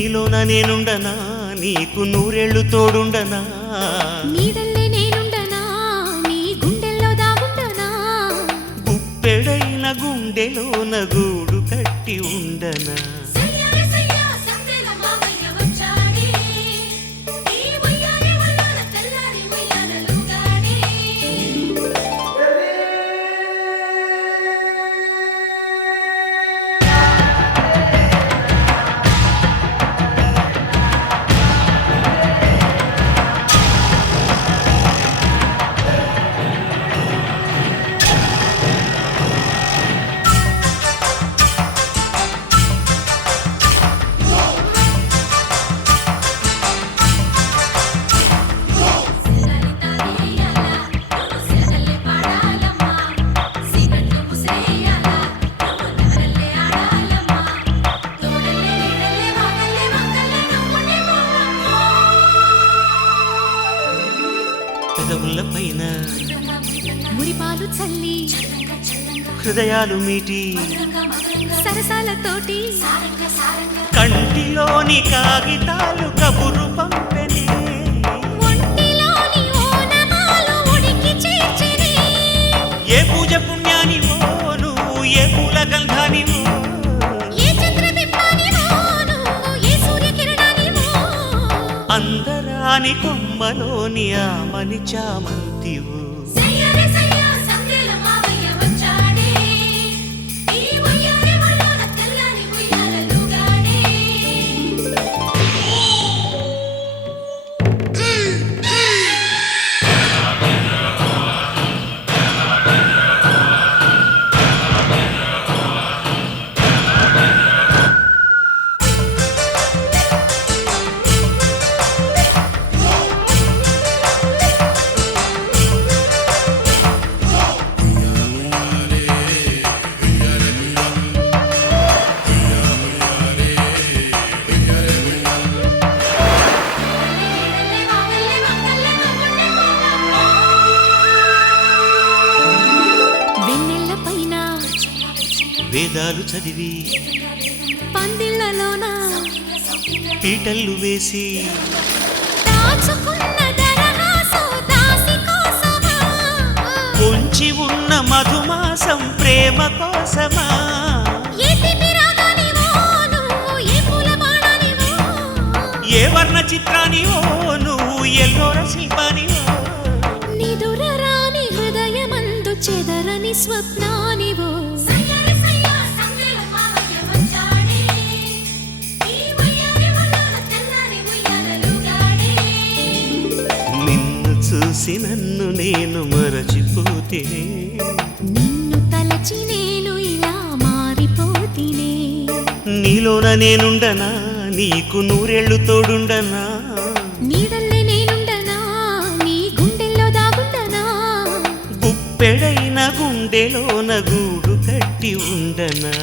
నీలోన నేనుండనా నీకు నూరేళ్ళు తోడుండనా నీడల్లే నేనుండనా నీ గుండెల్లో దాగుండనా గుప్పెడైన గుండెలోన గూడు కట్టి ఉండనా పెదవుల పైన మురిపాలు చల్లి హృదయాలు మీటి సరసాలతోటి కంటిలోని కాగితాలు కబురు పంపెనే ఒంటిలోని ఓనమాలు ఉడికి చేర్చెనే ఏ పూజ పుణ్యానివో నువ్వు ఏ పూల గంధానివో ఏ చంద్రబింబానివో నువ్వు ఏ సూర్యకిరణానివో అందరాని కొమ్మలోని ఆమని చామంతివు వేదాలు చదివి పందిళ్ళలోన పీటల్లు వేసి దాచుకున్న దరహాసు దాసి కోసమా పొంచి ఉన్న మధుమాసం ప్రేమ కోసమా ఏ తీపి రాగానివో నువ్వు ఏ పూల బాణానివో ఏ వర్ణ చిత్రానివో నువ్వు ఎల్లోర శిల్పానివో నిదురరాని హృదయమందు చెదరని స్వప్నానివో నిన్ను చూసి నన్ను నేను మరచిపోతినే నిన్ను తలచి నేను ఇలా మారిపోతినే నీలోన నేనుండనా నీకు నూరేళ్ళు తోడుండనా నీడల్లే నేనుండనా నీ గుండెల్లో దాగుండనా గుప్పెడైన గుండెలోన గూడు కట్టి ఉండనా